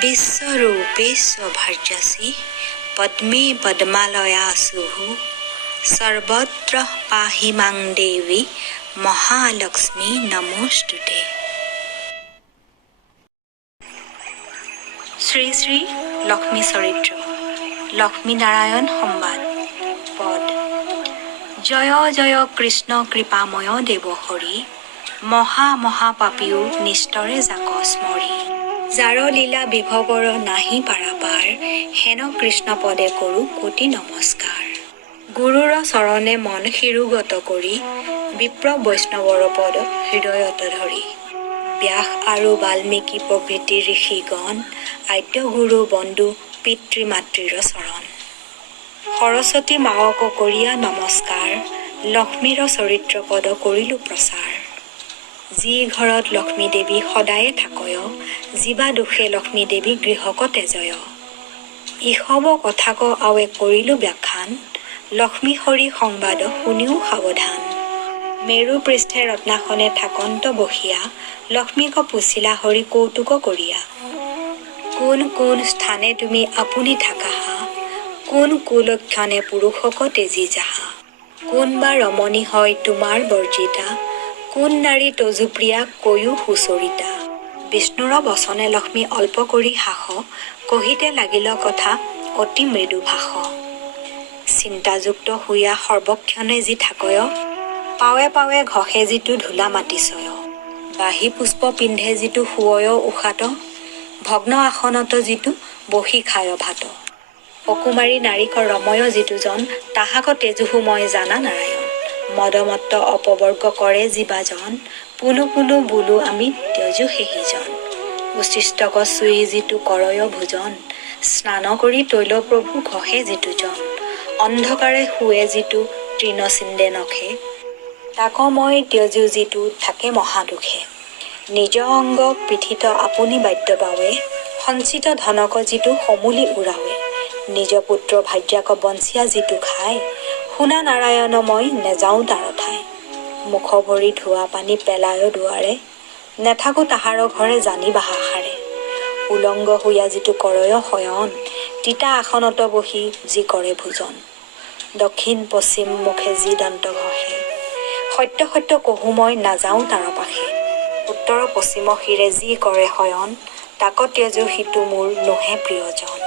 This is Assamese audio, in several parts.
বিশ্বৰূপেশ্ব ভাৰ্যাসি পদ্মে পদ্মালয়া সুহু সৰ্বত্ৰ পাহি মাং দেবী মহালক্ষ্মী নমোস্তুতে। শ্ৰী শ্ৰী লক্ষ্মী চৰিত্ৰ লক্ষ্মীনাৰায়ণ সংবাদ পদ। জয় জয় কৃষ্ণ কৃপাময় দেৱ হৰি মহা মহাপাপীও নিস্তৰে জাক স্মৰি। যাৰ লীলা বিভৱৰ নাহি পাৰাপাৰ হেন কৃষ্ণ পদে কৰোঁ কোটি নমস্কাৰ। গুৰুৰ চৰণে মন শিৰোগত কৰি বিপ্ৰ বৈষ্ণৱৰ পদ হৃদয়ত ধৰি। ব্যাস আৰু বাল্মীকি প্ৰভৃতি ঋষিগণ আদ্য গুৰু বন্ধু পিতৃ মাতৃৰ চৰণ। সৰস্বতী মাওক কৰিয়া নমস্কাৰ লক্ষ্মীৰ চৰিত্ৰ পদ কৰিলোঁ প্ৰচাৰ। যি ঘৰত লক্ষ্মী দেৱী সদায়ে থাকয় জীৱা দুখে লক্ষ্মী দেৱী গৃহক তেজয়। ইসব কথাক আৱে কৰিলোঁ ব্যাখ্যান লক্ষ্মী হৰি সংবাদ শুনিও সাৱধান। মেৰু পৃষ্ঠে ৰত্নাসনে থাকন্ত বহিয়া লক্ষ্মীক পুছিলা হৰি কৌতুক কৰিয়া। কোন কোন স্থানে তুমি আপুনি থাকাহা কোন কুলক্ষণে পুৰুষক তেজি যাহা। কোন বা ৰমণী হয় তোমাৰ বৰ্জিতা কোন নাৰী তজুপ্ৰিয়া কৈও সুচৰিতা। বিষ্ণুৰ বচনে লক্ষ্মী অল্প কৰি হাস কহিতে লাগিল কথা অতি মৃদু ভাষ। চিন্তাযুক্ত হৈয়া সৰ্বক্ষণে যি থাকয় পাৱে পাৱে ঘষে যিটো ধূলা মাতিছয়। বাঁহী পুষ্প পিন্ধে যিটো শুৱয় উশাত ভগ্ন আসনত যিটো বহি খায় ভাত। অকুমাৰী নাৰীক ৰময় যিটোজন তাহাক তেজুহু মই জানা নাৰায়ণ। মদমত্ত অপবৰ্গ কৰে জীৱাজন পুনু পুনু বোলো আমি তেজু সেহিজন। উচ্ছিষ্টক চুই যিটো কৰয় ভোজন স্নান কৰি তৈল প্ৰভু ঘষে যিটোজন। অন্ধকাৰে শুৱে যিটো তৃণ চিন্দে নখে তাক মই তেজু যিটো থাকে মহাদুখে। নিজ অংগ পিঠিত আপুনি বাদ্য বাৱে সঞ্চিত ধনক যিটো সমূলি উৰাৱে। নিজ পুত্ৰ ভাৰ্যাক বঞ্চিয়া যিটো খায় শুনা নাৰায়ণ মই নেযাওঁ তাৰ ঠাই। মুখ ভৰি ধোৱা পানী পেলায় দুৱাৰে নেথাকো তাহাৰ ঘৰে জানি বাহাষাৰে। উলংগ হৈয়া যিটো কৰয় শয়ন তিতা আসনত বহি যি কৰে ভোজন। দক্ষিণ পশ্চিম মুখে যি দন্ত ঘষে সত্য সত্য কহু মই নাযাওঁ তাৰ পাশে। উত্তৰ পশ্চিম শিৰে যি কৰে শয়ন তাক তেজু সিটো মোৰ নোহে প্ৰিয়জন।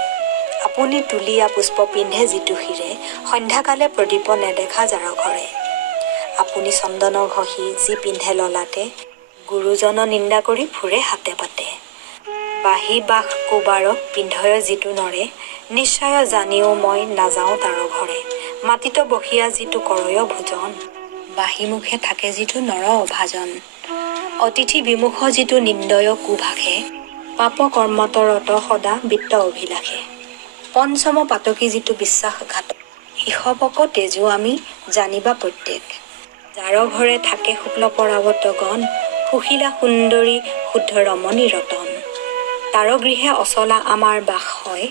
আপুনি তুলীয়া পুষ্প পিন্ধে যিটো শিৰে সন্ধ্যাকালে প্ৰদীপ নেদেখা যাৰ ঘৰে। আপুনি চন্দন ঘঁহি যি পিন্ধে ললাতে গুৰুজন নিন্দা কৰি ফুৰে হাতে পাতে। বাঁহী বাঘ কোবাৰ পিন্ধয় যিটো নৰে নিশ্চয় জানিও মই নাযাওঁ তাৰ ঘৰে। মাটিত বহিয়া যিটো কৰয় ভোজন বাঁহী মুখে থাকে যিটো নৰ অভাজন। অতিথি বিমুখ যিটো নিন্দয় কুভাষে পাপ কৰ্মত ৰত সদা বিত্ত অভিলাষে। পঞ্চম পাতকী যিটো বিশ্বাসঘাত ইসবক তেজু আমি জানিবা প্ৰত্যেক। যাৰ ঘৰে থাকে শুক্ল পৰাৱত গণ সুশীলা সুন্দৰী শুদ্ধ ৰমণী ৰতন। তাৰ গৃহে অচলা আমাৰ বাস হয়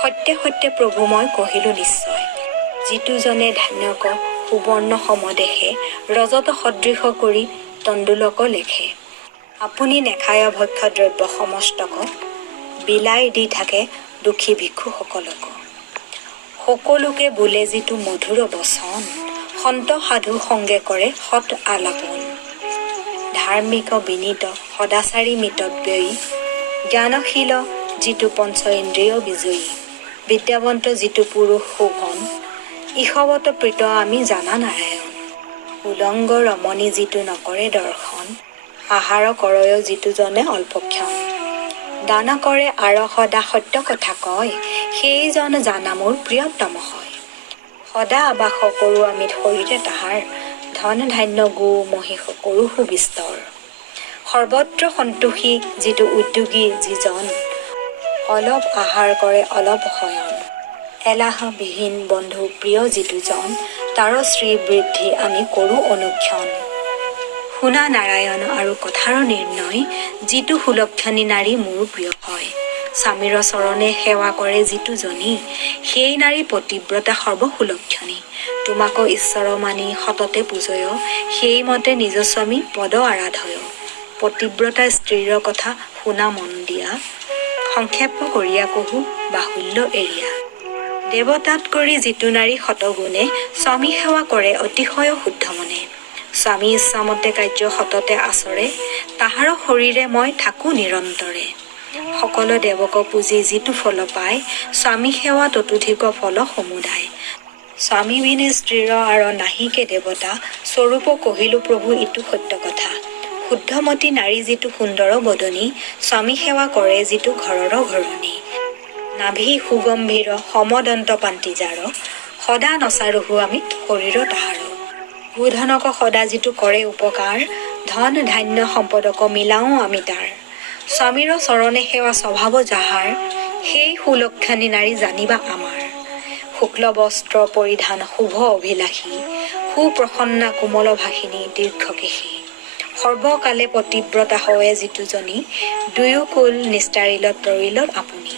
সত্যে সত্যে প্ৰভু মই কহিলোঁ নিশ্চয়। যিটো জনে ধান্যক সুবৰ্ণ সমদেশে ৰজত সদৃশ কৰি তণ্ডুলক লেখে। আপুনি নেখায় ভক্ষ দ্ৰব্য সমস্তক বিলাই দি থাকে দুখী ভিক্ষুসকলক। সকলোকে বোলে যিটো মধুৰ বচন সন্ত সাধু সংগে কৰে সৎ আলাপন। ধাৰ্মিক বিনীত সদাচাৰী মিতব্যয়ী জ্ঞানশীল যিটো পঞ্চ ইন্দ্ৰিয় বিজয়ী। বিদ্যাৱন্ত যিটো পুৰুষ শোভন ইসবত প্ৰীত আমি জানা নাৰায়ণ। উলংগ ৰমণী যিটো নকৰে দৰ্শন আহাৰ কৰয় যিটো জনে অল্পক্ষণ। দান কৰে আৰ সদা সত্য কথা কয় সেইজন জানা মোৰ প্ৰিয়তম হয়। সদা আবাস কৰোঁ আমি শৰীৰে তাহাৰ ধন ধান্য গো মহিষ কৰোঁ সুবিস্তৰ। সৰ্বত্ৰ সন্তোষী যিটো উদ্যোগী যিজন অলপ আহাৰ কৰে অলপ শয়ন। এলাহবিহীন বন্ধু প্ৰিয় যিটোজন তাৰ শ্ৰী বৃদ্ধি আমি কৰোঁ অনুক্ষণ। শুনা নাৰায়ণ আৰু কথাৰ নিৰ্ণয় যিটো সুলক্ষণী নাৰী মোৰ প্ৰিয় হয়। স্বামীৰ চৰণে সেৱা কৰে যিটো জনী সেই নাৰী পতিব্ৰতা সৰ্বসুলক্ষণী। তোমাক ঈশ্বৰ মানি সততে পূজয় সেইমতে নিজ স্বামী পদ আৰাধয়। পতিব্ৰতা স্ত্ৰীৰ কথা শুনা মন দিয়া সংক্ষেপ কৰিয়া কহু বাহুল্য এৰিয়া। দেৱতাত কৰি যিটো নাৰী শতগুণে, স্বামী সেৱা কৰে অতিশয় শুদ্ধ মনে। স্বামী ইচ্ছামতে কাৰ্য সততে আচৰে, তাহাৰ শৰীৰে মই থাকো নিৰন্তৰে। সকলো দেৱক পুজি যিটো ফল পায়, স্বামী সেৱা ততোধিক ফল সমুদায়। স্বামী বিনে স্ত্ৰীৰ আৰু নাহিকে দেৱতা, স্বৰূপ কহিলো প্ৰভু ইটো সত্য কথা। শুদ্ধমতী নাৰী যিটো সুন্দৰ বদনী, স্বামী সেৱা কৰে যিটো ঘৰৰ ঘৰণী। নাভি সুগম্ভীৰ সমদন্ত পান্তি যাৰ, সদা নচাৰোহো আমি শৰীৰ তাহাৰ। ভূধনক সদা যিটো কৰে উপকাৰ, ধন ধান্য সম্পদক মিলাও আমি তাৰ। স্বামীৰ চৰণে সেৱা স্বভাৱ যাহাৰ, সেই সুলক্ষণী নাৰী জানিবা আমাৰ। শুক্ল বস্ত্ৰ পৰিধান শুভ অভিলাষী, সুপ্ৰসন্না কোমল ভাষিনী দীৰ্ঘকেশী। সৰ্বকালে পতিব্ৰতা হয়ে যিটোজনী, দুয়ো কুল নিস্তাৰিলত তৰিলত আপুনি।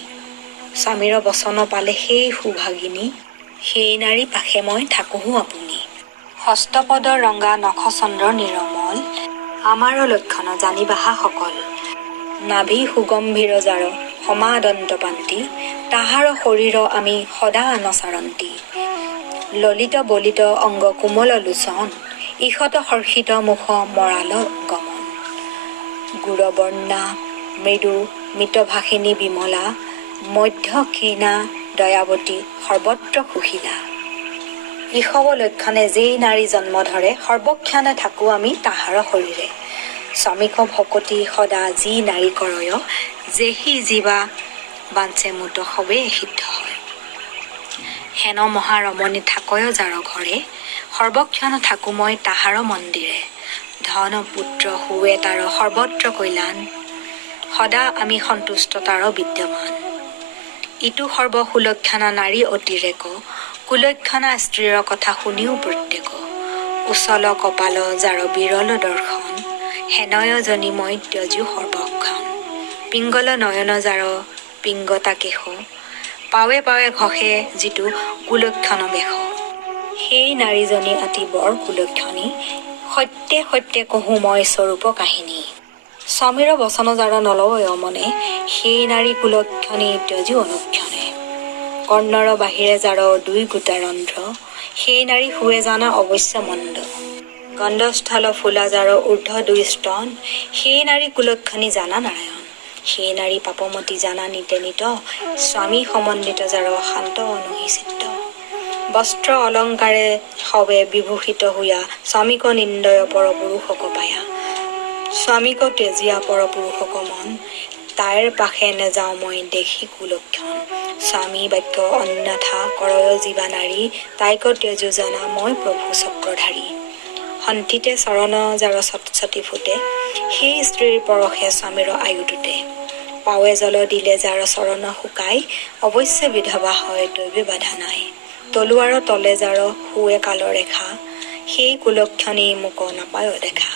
স্বামীৰ বচন পালে সেই সুভাগিনী, সেই নাৰী পাশে মই থাকোহো আপুনি। হস্তপদ ৰংগা নখচন্দ্ৰ নিৰমল, আমাৰ লক্ষণ জানিবাহা সকল। নাভি সুগম্ভীৰ যাৰ সমাদন্ত পান্তি, তাহাৰ শৰীৰ আমি সদা নচাৰন্তি। ললিত বলিত অংগ কোমল লোচন, ঈষত হৰ্ষিত মুখ মৰাল গমন। গুৰবৰ্ণা মৃদু মিতভাষিনী বিমলা, মধ্য ক্ষীণা দয়াৱতী সৰ্বত্ৰ সুশীলা। ঈশৱ লক্ষণে যেই নাৰী জন্ম ধৰে, সৰ্বক্ষণে থাকো আমি তাহাৰ শৰীৰে। স্বামীক ভকতি সদা যি নাৰী কৰয়, যেহি জীৱা বাঞ্চে মুত সবেই সিদ্ধ হয়। হেন মহাৰমণী থাকয় যাৰ ঘৰে, সৰ্বক্ষণ থাকো মই তাহাৰ মন্দিৰে। ধন পুত্ৰ সুৱে তাৰ সৰ্বত্ৰ কল্যাণ, সদা আমি সন্তুষ্ট তাৰ বিদ্যমান। ইটো সৰ্ব সুলক্ষণা নাৰী অতিৰেক, কুলক্ষণা স্ত্ৰীৰ কথা শুনিও প্ৰত্যেক। উচল কপাল যাৰ বিৰল দৰ্শন, হেনয় জনী মই ত্যজো সৰ্বক্ষণ। পিংগল নয়ন যাৰ পিংগতা কেশ, পাৱে পাৱে ঘষে যিটো কুলক্ষণ বেশ। সেই নাৰীজনী অতি বৰ কুলক্ষণী, সত্যে সত্যে কহো মই স্বৰূপ কাহিনী। স্বামীৰ বচন যাৰ নলয় মনে, সেই নাৰী কুলক্ষণী ত্যজো অনুক্ষণে। কৰ্ণৰ বাহিৰে যাৰ দুই গোটা ৰন্ধ্ৰ, সেই নাৰী শুৱে জানা অৱশ্য মন্দ। গন্ধস্থল ফুলা যাৰ ঊৰ্ধ্ব দুই স্তন, সেই নাৰী কুলক্ষণী জানা নাৰায়ণ। সেই নাৰী পাপমতী জানা নিতে নিত, স্বামী সমন্বিত যাৰ শান্ত অনুহী চিত্ত। বস্ত্ৰ অলংকাৰে সবে বিভূষিত হোৱা, স্বামীক নিন্দয় পৰপুৰুষক পায়া। স্বামীক তেজীয়া পৰপুৰুষক মন, তাইৰ পাশে নেযাওঁ মই দেখি কুলক্ষণ। স্বামী বাক্য অন্যথা কৰয় জীৱা নাৰী, তাইক তেজো জানা মই প্ৰভু চক্ৰধাৰী। সন্ধিতে চৰণ যাৰ চটচটি ফুটে, সেই স্ত্ৰীৰ পৰশে স্বামীৰ আয়ু টুটে। পাৱে জল দিলে যাৰ চৰণ শুকাই, অৱশ্যে বিধৱা হয় দৈৱে বাধা নাই। তলুৱাৰ তলে যাৰ শুৱে কাল ৰেখা, সেই কুলক্ষণী মোক নাপায় দেখা।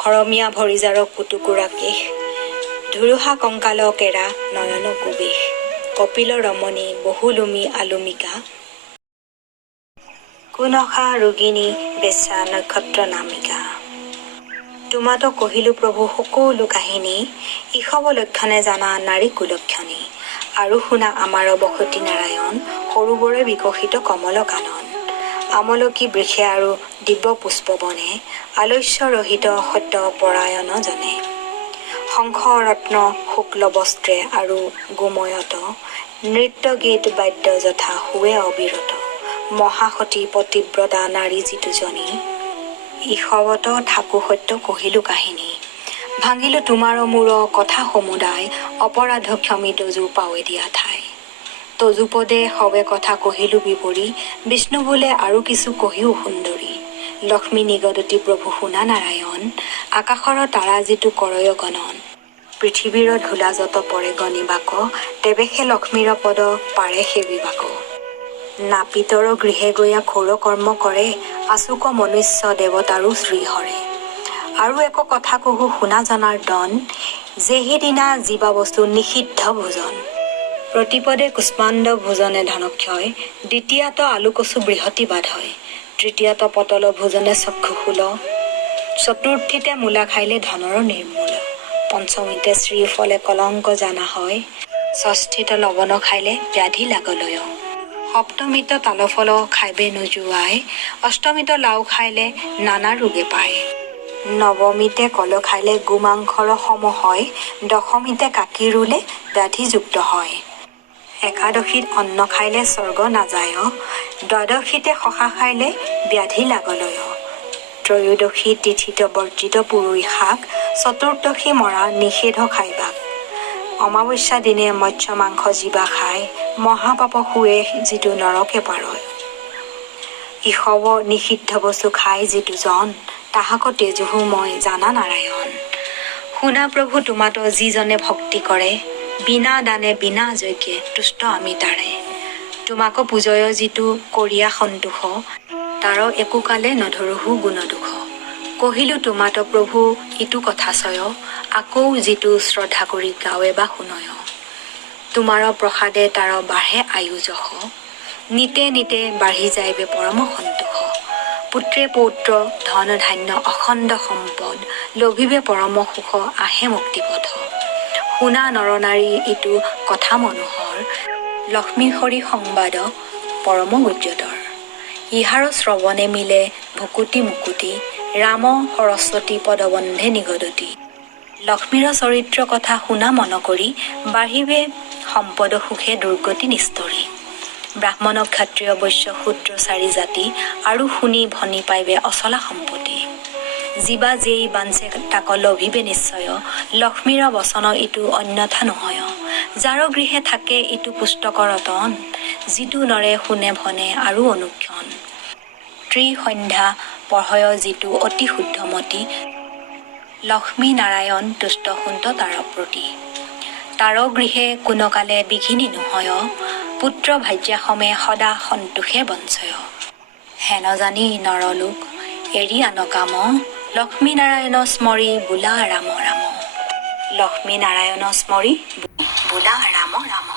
খৰমীয়া ভৰি যাৰ কুটুকুৰা কেশ, ধুৰুহা কংকাল কেৰা নয়ন কুবেশ। কপিল ৰমণী বহুলুমি আলুমিকা, কুনখা ৰোগিনী বেশ্যা নক্ষত্ৰ নামিকা। তোমাতো কহিলো প্ৰভু সকলো কাহিনী, ঈশৱ লক্ষণে জানা নাৰী কুলক্ষণী। আৰু শুনা আমাৰ বসতি নাৰায়ণ, সৰুবৰে বিকশিত কমল কানন। আমলকি বৃক্ষে আৰু দিব্য পুষ্প বনে, আলস্য ৰহিত সত্য পৰায়ণ জনে। শংখ ৰত্ন শুক্ল বস্ত্ৰে আৰু গোময়ত, নৃত্য গীত বাদ্য যথা শুৱে অবিৰত। মহাসতী পতিব্ৰতা নাৰী যিটোজনী, ঈশৱত থাকো সত্য কহিলো কাহিনী। ভাঙিলো তোমাৰ মূৰ কথা সমুদায়, অপৰাধ ক্ষমি তজু পাৱে দিয়া ঠাই। তজুপদে সবে কথা কহিলো বিপৰী, বিষ্ণু বোলে আৰু কিছু কহিও সুন্দৰী। লক্ষ্মী নিগদতি প্ৰভু শুনা নাৰায়ণ, আকাশৰ তাৰা যিটো কৰয় গণন। পৃথিৱীৰ ধূলা যত পৰে গণিবাক, তেবে সেই লক্ষ্মীৰ পদ পাৰে সেবিবাক। নাপিতৰ গৃহে গৈয়া ঘোৰ কৰ্ম কৰে, আচুক মনুষ্য দেৱতাৰো শ্ৰীহৰে। আৰু এক কথা কহো শুনা জনাৰ্দন, যে সিদিনা জীৱা বস্তু নিষিদ্ধ ভোজন। প্ৰতিপদে কুষ্মাণ্ড ভোজনে ধনক্ষয়, দ্বিতীয়ত আলু কচু বৃহতি বাধ হয়। তৃতীয়ত পটল ভোজনে চক্ষুশূল, চতুৰ্থীতে মূলা খাইলে ধনৰ নিৰ্মূল। পঞ্চমীতে শ্ৰীফলে কলংক জানা হয়, ষষ্ঠীত লৱণ খাইলে ব্যাধি লাগলয়, সপ্তমীত তালফল খাইবে নোযোৱাই, অষ্টমীত লাও খাইলে নানা ৰোগে পায়, নৱমীতে কল খাইলে গোমাংসৰ সম হয়, দশমীতে কাকি ৰুলে ব্যাধিযুক্ত হয়, একাদশীত অন্ন খাইলে স্বৰ্গ নাযায়, দ্বাদশীতে শশা খাইলে ব্যাধি লাগলয়, ত্ৰয়োদশী তিথিত বৰ্জিত পুৰুই শাক, চতুৰ্দশী মৰা নিষেধ খাইবাক, অমাৱস্যা দিনে মৎস্য মাংস জীৱা খায়, মহাপাপ শুৱে যিটো নৰকে পাৰয়, ঈশৱ নিষিদ্ধ বস্তু খাই যিটো জন, তাহাক তেজহো মই জানা নাৰায়ণ। শুনা প্ৰভু তোমাত যিজনে ভক্তি কৰে, বিনা দানে বিনা যজ্ঞে তুষ্ট আমি তাৰে, তোমাক পূজয় যিটো কৰিয়া সন্তোষ, তাৰ একো কালে নধৰোহো গুণ দুখ, কহিলো তোমাত প্ৰভু ইটো কথা চয়, আকৌ যিটো শ্ৰদ্ধা কৰি গাৱে বা শুনয়, তোমাৰ প্ৰসাদে তাৰ বাঢ়ে আয়ু যশ, নিতে নিতে বাঢ়ি যায়বে পৰম সন্তোষ, পুত্ৰে পৌত্ৰ ধন ধান্য অখণ্ড সম্পদ, লভিবে পৰম সুখ আহে মুক্তিপথ, শুনা নৰনাৰী ইটো কথা মনোহৰ, লক্ষ্মী হৰি সংবাদ পৰম গুজ্যতৰ, ইহাৰ শ্ৰৱণে মিলে ভুকুতি মুকুতি, ৰাম সৰস্বতী পদবন্ধে নিগদতি, লক্ষ্মীৰ চৰিত্ৰ কথা শুনা মন কৰি, বাঢ়িবে সম্পদ সুখে দুৰ্গতি নিস্তৰি, ব্ৰাহ্মণ ক্ষত্ৰিয় বৈশ্য শূদ্ৰ চাৰি জাতি, আৰু শুনি ভনি পাইবে অচলা সম্পত্তি, জীৱা যেই বাঞ্চে তাক লভিবে নিশ্চয়, লক্ষ্মীৰ বচন ইটো অন্যথা নহয়, যাৰ গৃহে থাকে ইটো পুস্তকৰ ৰতন, যিটো নৰে শুনে ভনে আৰু অনুক্ষণ, ত্ৰিসন্ধ্যা পঢ়য় যিটো অতি শুদ্ধমতী, লক্ষ্মী নাৰায়ণ তুষ্ট সুন্ত তাৰ প্ৰতি, তাৰ গৃহে কোনকালে বিঘিনি নহয়, পুত্ৰ ভাৰ্যাসমে সদা সন্তোষে বঞ্চয়, হেন জানি নৰলোক এৰি আন কাম, লক্ষ্মী নাৰায়ণ স্মৰি বোলা ৰাম ৰাম, লক্ষ্মী নাৰায়ণ স্মৰি বোলা ৰাম ৰাম।